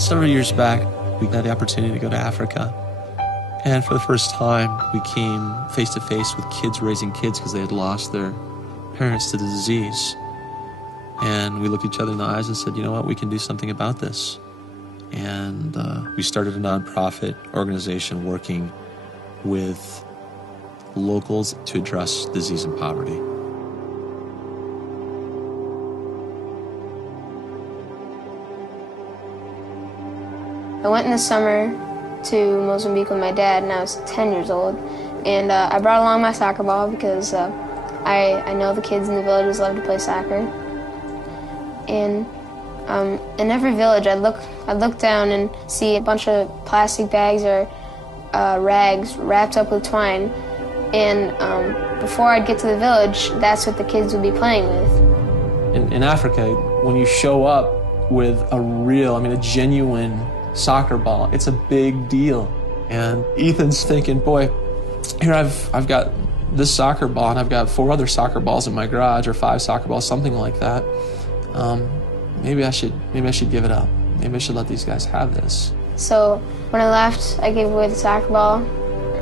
Several years back, we had the opportunity to go to Africa. And for the first time, we came face to face with kids raising kids because they had lost their parents to the disease. And we looked each other in the eyes and said, you know what, we can do something about this. And we started a nonprofit organization working with locals to address disease and poverty. I went in the summer to Mozambique with my dad, and I was 10 years old. And I brought along my soccer ball because I know the kids in the villages love to play soccer. And in every village, I'd look down and see a bunch of plastic bags or rags wrapped up with twine. And before I'd get to the village, that's what the kids would be playing with. In Africa, when you show up with a genuine soccer ball, it's a big deal. And Ethan's thinking, boy, here I've got this soccer ball, and I've got 4 other soccer balls in my garage, or 5 soccer balls, something like that. Maybe I should give it up. Maybe I should let these guys have this. So when I left, I gave away the soccer ball,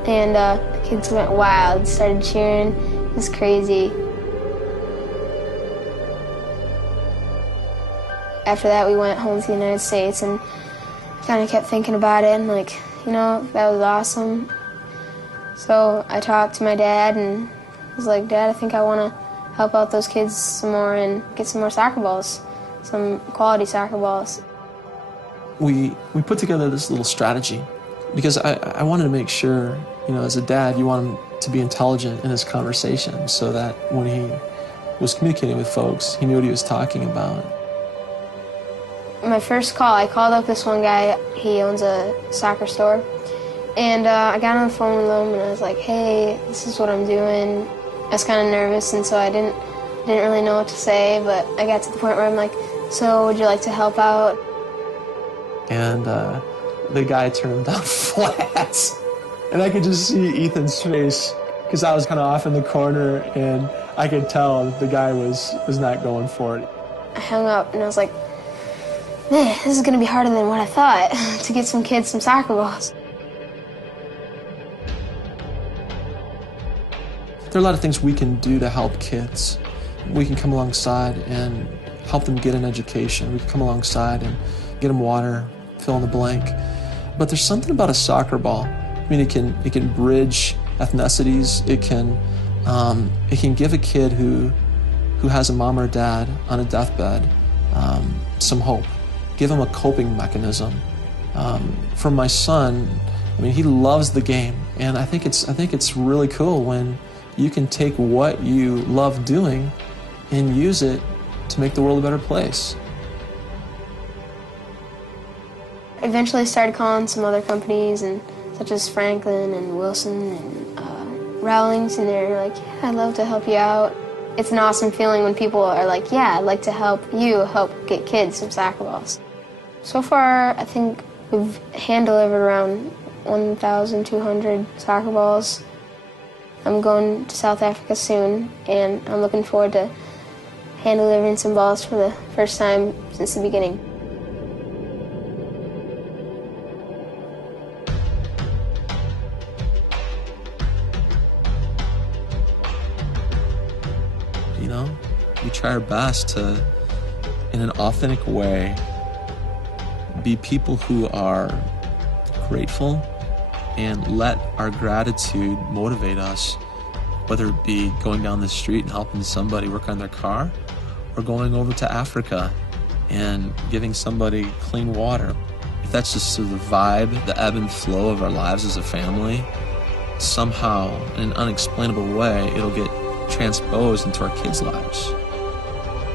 and the kids went wild, started cheering. It was crazy. After that, we went home to the United States and kind of kept thinking about it, and that was awesome. So I talked to my dad and was like, Dad, I think I want to help out those kids some more and get some more soccer balls, some quality soccer balls. We put together this little strategy because I wanted to make sure, as a dad, you want him to be intelligent in his conversation so that when he was communicating with folks, he knew what he was talking about. My first call, I called up this one guy. He owns a soccer store. And I got on the phone with him, and I was like, hey, this is what I'm doing. I was kind of nervous, and so I didn't really know what to say, but I got to the point where I'm like, so would you like to help out? And the guy turned down flat. And I could just see Ethan's face, because I was kind of off in the corner, and I could tell the guy was not going for it. I hung up, and I was like, man, this is going to be harder than what I thought, to get some kids some soccer balls. There are a lot of things we can do to help kids. We can come alongside and help them get an education. We can come alongside and get them water, fill in the blank. But there's something about a soccer ball. It can bridge ethnicities. It can give a kid who has a mom or dad on a deathbed some hope. Give him a coping mechanism. For my son, he loves the game, and I think it's really cool when you can take what you love doing and use it to make the world a better place. I eventually started calling some other companies, such as Franklin and Wilson and Rowlings, and they're like, yeah, I'd love to help you out. It's an awesome feeling when people are like, yeah, I'd like to help get kids some soccer balls. So far, I think we've hand-delivered around 1,200 soccer balls. I'm going to South Africa soon, and I'm looking forward to hand-delivering some balls for the first time since the beginning. We try our best to, in an authentic way, be people who are grateful and let our gratitude motivate us, whether it be going down the street and helping somebody work on their car, or going over to Africa and giving somebody clean water. If that's just sort of the vibe, the ebb and flow of our lives as a family, somehow, in an unexplainable way, it'll get transposed into our kids' lives.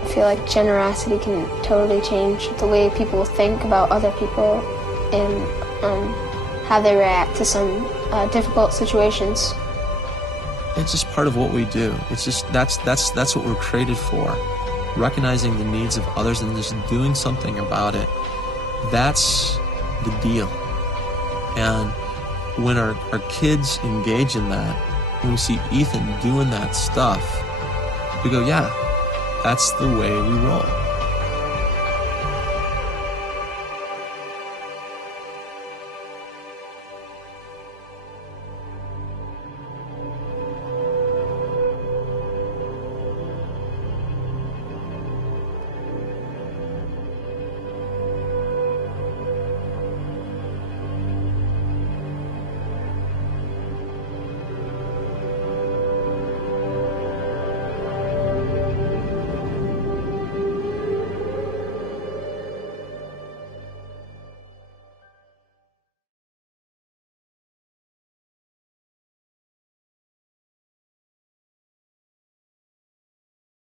I feel like generosity can totally change the way people think about other people and how they react to some difficult situations. It's just part of what we do. It's just that's what we're created for. Recognizing the needs of others and just doing something about it. That's the deal. And when our kids engage in that, when we see Ethan doing that stuff, we go, yeah, that's the way we roll.